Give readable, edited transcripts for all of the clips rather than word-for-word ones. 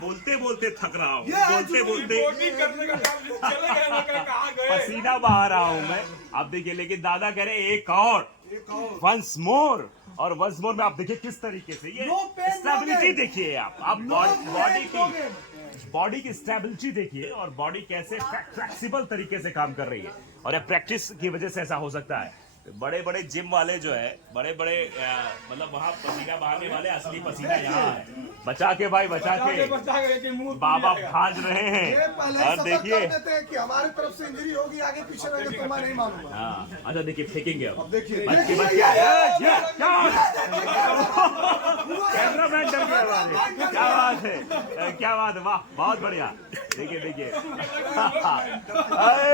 बोलते बोलते थक रहा हूँ, ये बोलते बोलते करने का काम चले गए ना, कहाँ गए? पसीना बहा रहा हूँ मैं। आप देखिए, लेकिन दादा कह रहे एक और, वंस मोर। और वंस मोर में आप देखिए किस तरीके से ये No pain, no stability gain. देखिए, आप No बॉडी की स्टेबिलिटी देखिए, और बॉडी कैसे फ्लेक्सिबल तरीके से काम कर रही है। और ये प्रैक्टिस की वजह से ऐसा हो सकता है। बड़े बड़े जिम वाले जो है, बड़े बड़े मतलब वहाँ पसीना बहाने वाले, असली पसीना यहाँ है। बचा के भाई, बचा के कि मुंह बाबा भाज रहे ये हैं। पहले और सतर्क देखिए, कर देते हैं कि हमारी तरफ से इंजरी होगी, आगे पीछे रहेंगे तो मैं नहीं मानूंगा। हाँ अच्छा देखिए, फेंकेंगे अब। देखिए बच के कैमरामैन डर गया हमारे। क्या बात है, क्या बात है, वाह बहुत बढ़िया। देखिए देखिए, अरे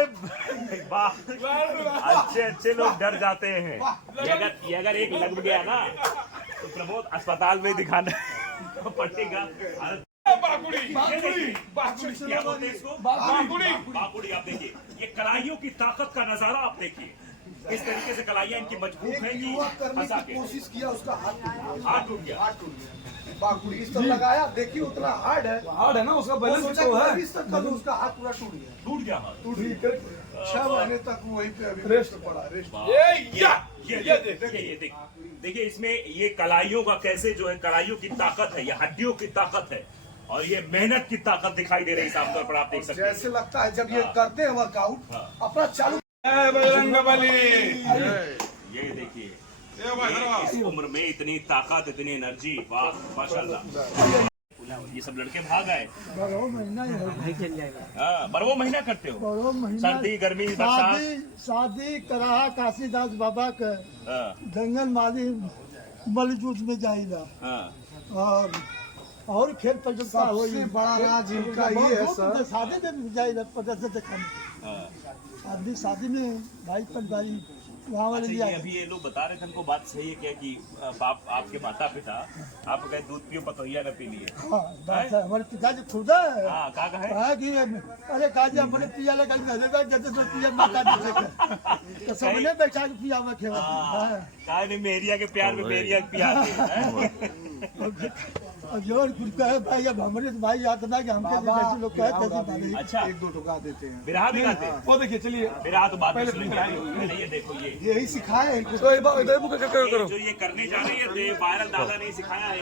वाह, अच्छे अच्छे लोग डर जाते हैं। ये अगर एक लग गया ना तो प्रमोद अस्पताल में दिखाना पड़ेगा। बाकुड़ी क्या बोलते हैं इसको? बाकुड़ी। आप देखिए, ये कलाइयों की ताकत का नजारा आप देखिए, इस तरीके से कलाइयां इनकी मजबूत है एक कि युवा करने फंसा की के कोशिश किया, उसका हाथ टूट गया। हाथ टूट गया। बाकुड़ी इस तरह लगाया, देखिए उतना हार्ड है, हार्ड है ना, उसका वो बैलेंस सोचा तो कि है। मैं इस तक कर दूं, उसका हाथ पूरा टूट गया। टूट गया हाथ। टूट गया। 6 महीने तक वहीं पे अभी रेस्ट पड़ा, रेस्ट। ये देखिए, इसमें ये कलाइयों का कैसे जो है, कलाइयों की ताकत है, ये हड्डियों की ताकत है, और ये मेहनत की ताकत दिखाई दे रही है। साफ तौर पर आप देख सकते हैं। जैसे लगता है जब ये करते हैं वर्कआउट, हाँ। अपना चालू बजरंगबली। ये देखिए, इस उम्र में इतनी ताकत, इतनी एनर्जी, वाह माशाल्लाह। ये सब लड़के भाग आए। बड़ो महीना हाँ, बरवो महीना करते हो? बड़ो महीना सर्दी, गर्मी, बरसात। शादी कराहा काशीदास बाबा के हाँ, जंगल माली मलजूद में जाइला हाँ। और खेल प्रजता हो सबसे बड़ा राज इनका ये है सर। शादी में जाइला प्रदर्शन देखने। हाँ। आदमी शादी में भाई परिवारी वहाँ वाले अच्छा, लिया ये अभी ये लोग बता रहे थे, हमको बात सही है क्या कि बाप आपके माता पिता आप कहे दूध पियो पतोहिया न पी लिए? हाँ बात है, हमारे पिताजी खुद है हाँ, का कहे? कहा कि अरे काजी अपने पिया लगा जैसे तो पिया माता जी से तो सबने बैठा के पिया में खेवा। कहा नहीं, मेरिया के प्यार में मेरिया पिया और जोर खुद कहे भाई, अब हमारे भाई याद ना कि हमके जैसे लोग कहे तैसे बात है। अच्छा, एक दो ठुका देते हैं, बिरहा भी गाते? वो देखिए, चलिए बिरहा तो बाद में सुनेंगे। पहले ये देखो, ये यही सिखाया है इनको। जो ये करने जा रही है, ये वायरल दादा ने सिखाया है।